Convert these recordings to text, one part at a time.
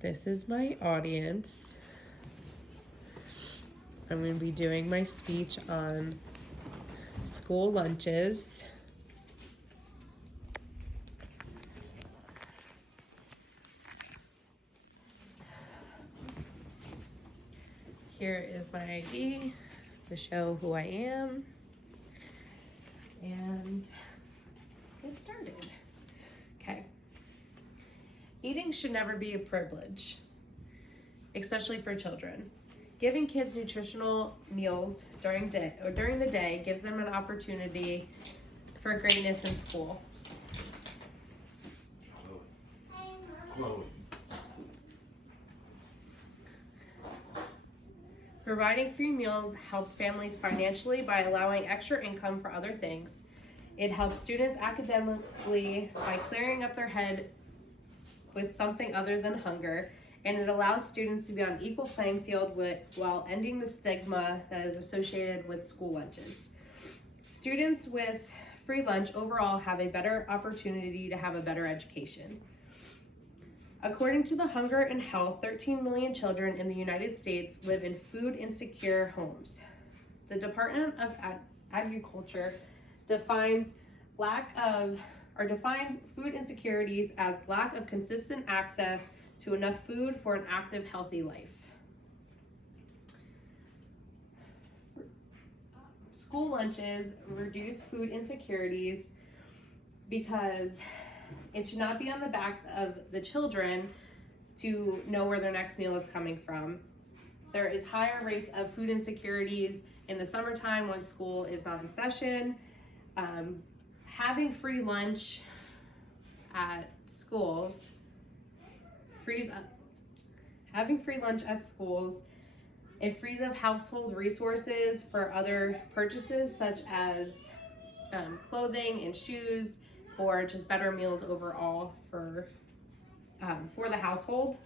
This is my audience. I'm going to be doing my speech on school lunches. Here is my ID to show who I am. And let's get started. Okay. Eating should never be a privilege, especially for children. Giving kids nutritional meals during the day gives them an opportunity for greatness in school. Chloe. Providing free meals helps families financially by allowing extra income for other things. It helps students academically by clearing up their head with something other than hunger, and it allows students to be on an equal playing field while ending the stigma that is associated with school lunches. Students with free lunch overall have a better opportunity to have a better education. According to the Hunger and Health, 13 million children in the United States live in food insecure homes. The Department of Agriculture defines food insecurities as lack of consistent access to enough food for an active, healthy life. School lunches reduce food insecurities because it should not be on the backs of the children to know where their next meal is coming from. There is higher rates of food insecurities in the summertime when school is not in session. Having free lunch at schools it frees up household resources for other purchases such as clothing and shoes, or just better meals overall for the household.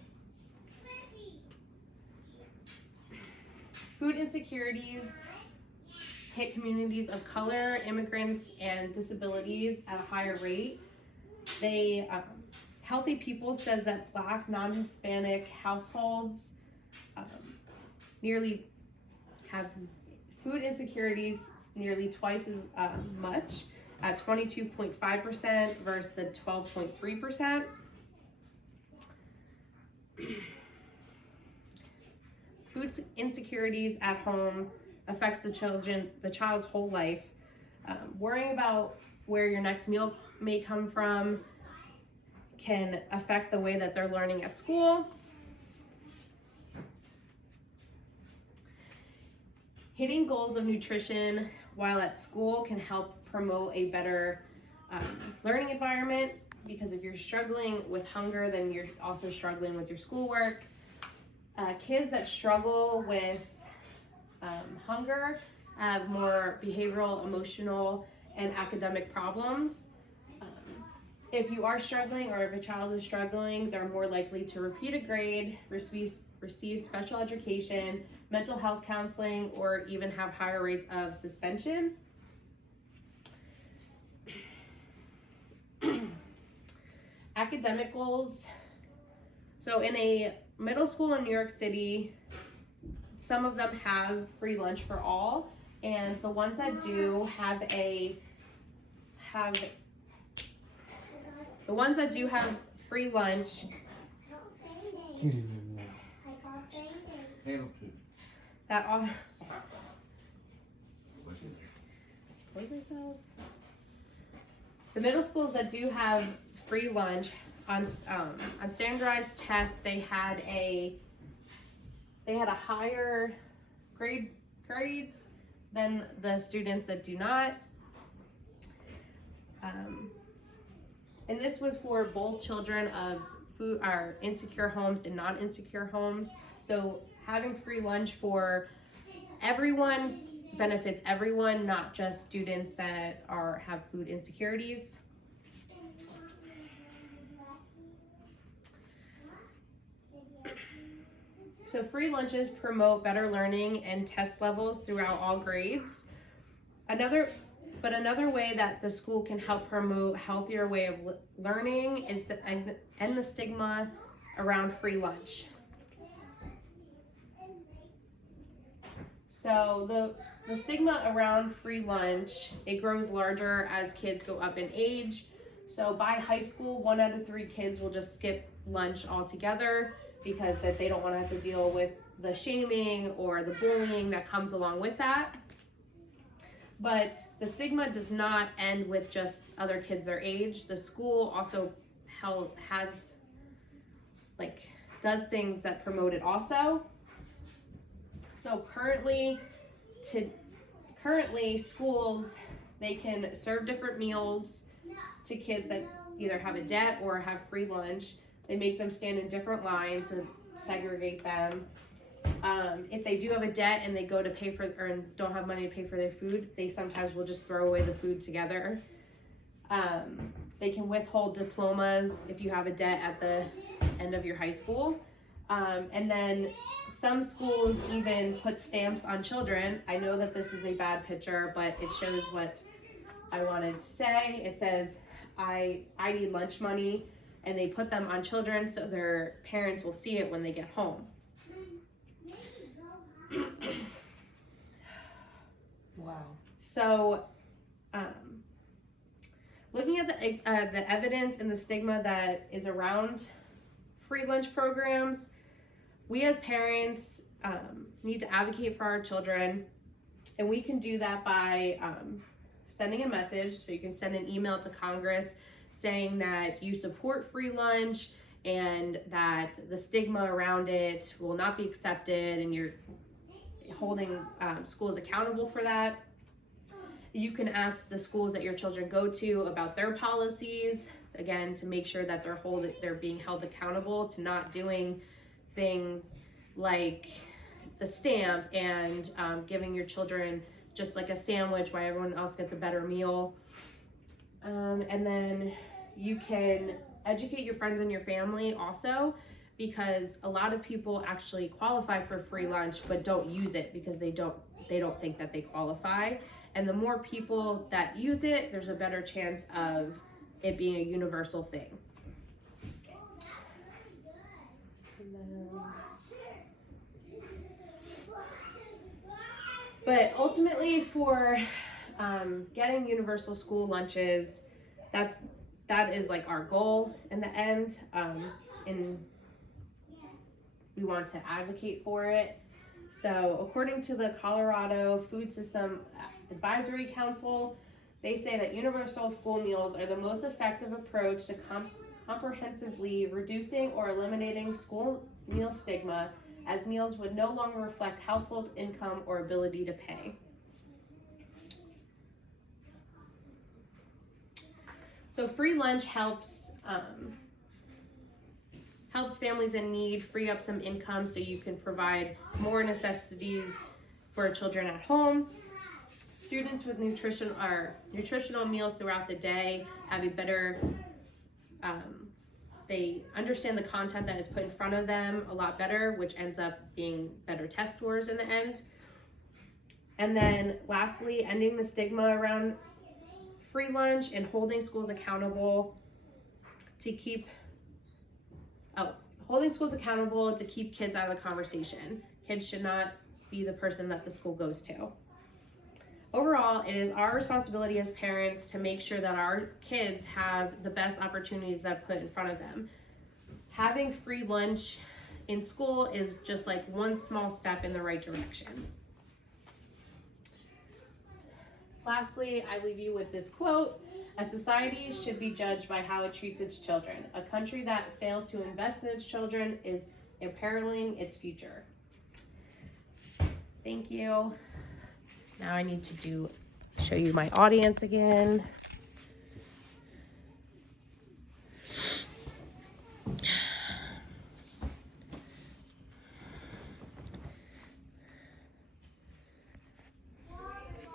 Food insecurities hit communities of color, immigrants, and disabilities at a higher rate. Healthy People says that Black, non-Hispanic households nearly have food insecurities nearly twice as much, at 22.5% versus the 12.3%. Food insecurities at home affects the child's whole life. Worrying about where your next meal may come from can affect the way that they're learning at school. Hitting goals of nutrition while at school can help promote a better learning environment, because if you're struggling with hunger, then you're also struggling with your schoolwork. Kids that struggle with hunger have more behavioral, emotional, and academic problems. If you are struggling, or if a child is struggling, they're more likely to repeat a grade, receive special education, mental health counseling, or even have higher rates of suspension. Academic goals. So in a middle school in New York City, some of them have free lunch for all, and the ones that do have free lunch that are the middle schools that do have free lunch on standardized tests, they had a higher grades than the students that do not. And this was for both children of insecure homes and non-insecure homes. So having free lunch for everyone benefits everyone, not just students that have food insecurities. So free lunches promote better learning and test levels throughout all grades. Another way that the school can help promote a healthier way of learning is to end the stigma around free lunch. So the stigma around free lunch, it grows larger as kids go up in age. So by high school, 1 out of 3 kids will just skip lunch altogether because that they don't want to have to deal with the shaming or the bullying that comes along with that. But the stigma does not end with just other kids their age. The school also does things that promote it also. So currently schools, they can serve different meals to kids that either have a debt or have free lunch. They make them stand in different lines to segregate them. If they do have a debt and they go to pay for or don't have money to pay for their food, they sometimes will just throw away the food together. They can withhold diplomas if you have a debt at the end of your high school. And then some schools even put stamps on children. I know that this is a bad picture, but it shows what I wanted to say. It says, I need lunch money, and they put them on children so their parents will see it when they get home. Wow. So, looking at the evidence and the stigma that is around free lunch programs, we as parents need to advocate for our children, and we can do that by sending a message. So you can send an email to Congress saying that you support free lunch and that the stigma around it will not be accepted, and you're holding schools accountable for that. You can ask the schools that your children go to about their policies, again, to make sure that they're being held accountable to not doing things like the stamp and giving your children just like a sandwich while everyone else gets a better meal. And then you can educate your friends and your family also, because a lot of people actually qualify for free lunch but don't use it because they don't think that they qualify. And the more people that use it, there's a better chance of it being a universal thing. But ultimately, for getting universal school lunches, that is like our goal in the end, and we want to advocate for it. So according to the Colorado Food System Advisory Council, they say that universal school meals are the most effective approach to comprehensively reducing or eliminating school meal stigma, as meals would no longer reflect household income or ability to pay. So free lunch helps families in need free up some income so you can provide more necessities for children at home. Students with nutritional meals throughout the day have a better, they understand the content that is put in front of them a lot better, which ends up being better test scores in the end. And then lastly, ending the stigma around free lunch and holding schools accountable to keep kids out of the conversation. Kids should not be the person that the school goes to. Overall, it is our responsibility as parents to make sure that our kids have the best opportunities that put in front of them. Having free lunch in school is just like one small step in the right direction. Lastly, I leave you with this quote: "A society should be judged by how it treats its children. A country that fails to invest in its children is imperiling its future." Thank you. Now I need to show you my audience again.